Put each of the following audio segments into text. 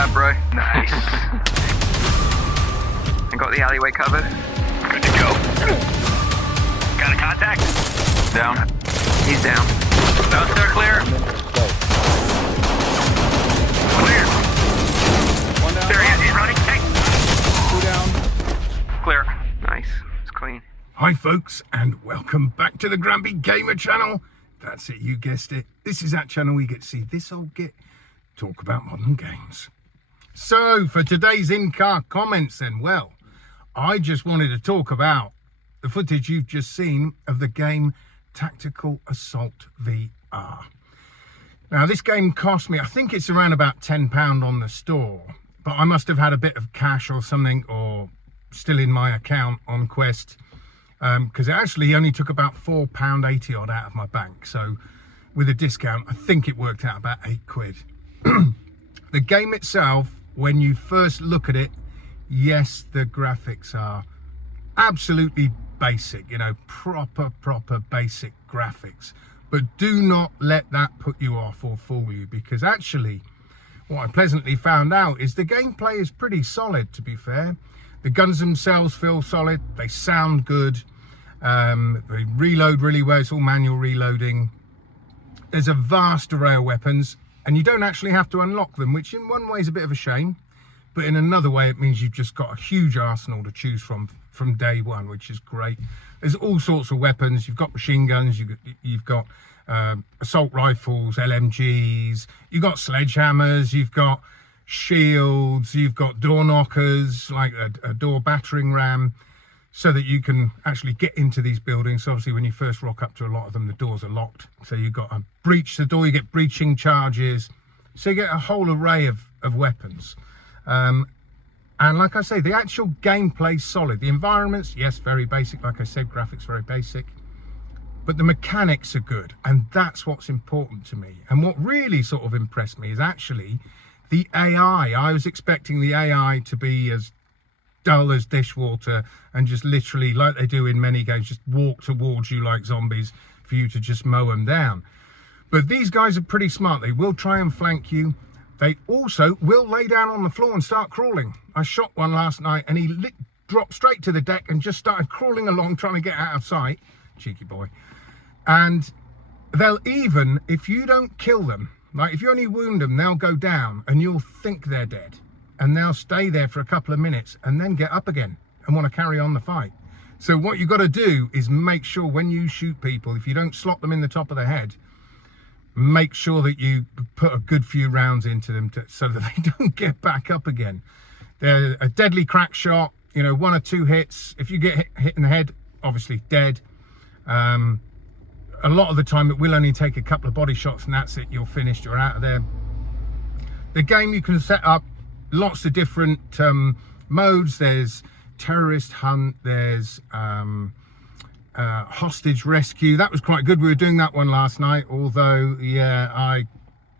job, bro. Nice. I got the alleyway covered. Good to go. Got a contact? Down. He's down. Downstairs clear. Clear. One down. There he is. He's running. Hey. Two down. Clear. Nice. It's clean. Hi folks, and welcome back to the Grumpy Gamer channel. That's it, you guessed it. This is that channel where you get to see this old git talk about modern games. So for today's in-car comments then, well, I just wanted to talk about the footage you've just seen of the game Tactical Assault VR. Now this game cost me, I think it's around about £10 on the store, but I must have had a bit of cash or something, or still in my account on Quest, because it actually only took about £4.80 odd out of my bank. So with a discount, I think it worked out about £8. The game itself, when you first look at it, yes, the graphics are absolutely basic, you know, proper basic graphics. But do not let that put you off or fool you, because actually what I pleasantly found out is the gameplay is pretty solid, to be fair. The guns themselves feel solid, they sound good, they reload really well, it's all manual reloading. There's a vast array of weapons, and you don't actually have to unlock them, which in one way is a bit of a shame, but in another way it means you've just got a huge arsenal to choose from day one, which is great. There's all sorts of weapons. You've got machine guns, you've got assault rifles, LMGs, you've got sledgehammers, you've got shields, you've got door knockers, like a door battering ram, so that you can actually get into these buildings. So obviously when you first rock up to a lot of them, the doors are locked, so you've got to breach the door, you get breaching charges, so you get a whole array of weapons. And like I say, the actual gameplay's solid. The environments, yes, very basic, like I said, graphics very basic, but the mechanics are good, and that's what's important to me. And what really sort of impressed me is actually the AI. I was expecting the AI to be as dull as dishwater and just literally, like they do in many games, just walk towards you like zombies for you to just mow them down. But these guys are pretty smart. They will try and flank you. They also will lay down on the floor and start crawling. I shot one last night and he dropped straight to the deck and just started crawling along trying to get out of sight. Cheeky boy. And they'll even, if you don't kill them, like if you only wound them, they'll go down and you'll think they're dead, and they'll stay there for a couple of minutes and then get up again and want to carry on the fight. So what you've got to do is make sure when you shoot people, if you don't slot them in the top of the head, make sure that you put a good few rounds into them so that they don't get back up again. They're a deadly crack shot, you know, 1 or 2 hits. If you get hit in the head, obviously dead. A lot of the time it will only take a couple of body shots and that's it, you're finished, you're out of there. The game, you can set up lots of different modes. There's terrorist hunt, there's hostage rescue. That was quite good. We were doing that one last night, although yeah, I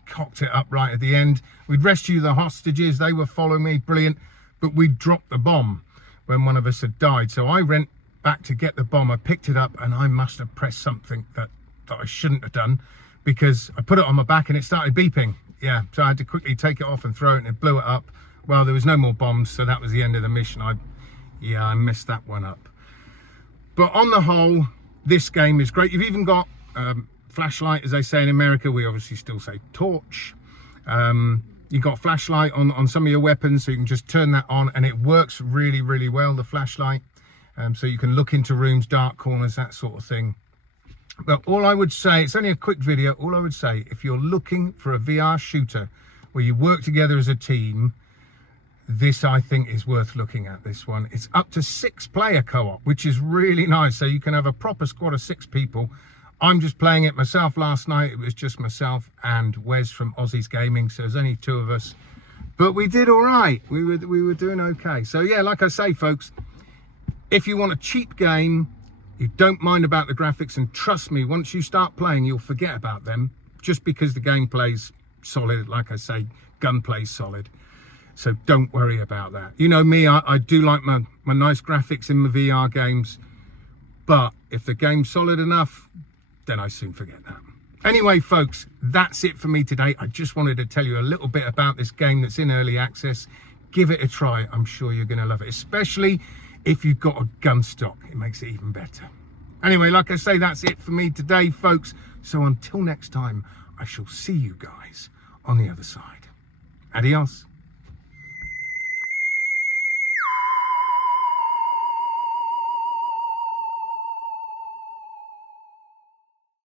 cocked it up right at the end. We'd rescue the hostages, they were following me, brilliant, but we dropped the bomb when one of us had died. So I went back to get the bomb, I picked it up, and I must have pressed something that I shouldn't have done, because I put it on my back and it started beeping. Yeah, so I had to quickly take it off and throw it, and it blew it up. Well, there was no more bombs, so that was the end of the mission. I messed that one up. But on the whole, this game is great. You've even got flashlight, as they say in America. We obviously still say torch. You've got flashlight on some of your weapons, so you can just turn that on, and it works really well, the flashlight. So you can look into rooms, dark corners, that sort of thing. But all I would say, it's only a quick video, all I would say, if you're looking for a VR shooter where you work together as a team, this I think is worth looking at, this one. It's up to 6-player co-op, which is really nice. So you can have a proper squad of 6 people. I'm just playing it myself last night. It was just myself and Wes from Aussies Gaming. So there's only 2 of us, but we did all right. We were doing okay. So yeah, like I say, folks, if you want a cheap game, you don't mind about the graphics, and trust me, once you start playing, you'll forget about them, just because the gameplay's solid. Like I say, gunplay's solid. So don't worry about that. You know me, I do like my nice graphics in my VR games, but if the game's solid enough, then I soon forget that. Anyway, folks, that's it for me today. I just wanted to tell you a little bit about this game that's in early access. Give it a try. I'm sure you're going to love it, especially if you've got a gun stock. It makes it even better. Anyway, like I say, that's it for me today, folks. So until next time, I shall see you guys on the other side. Adios.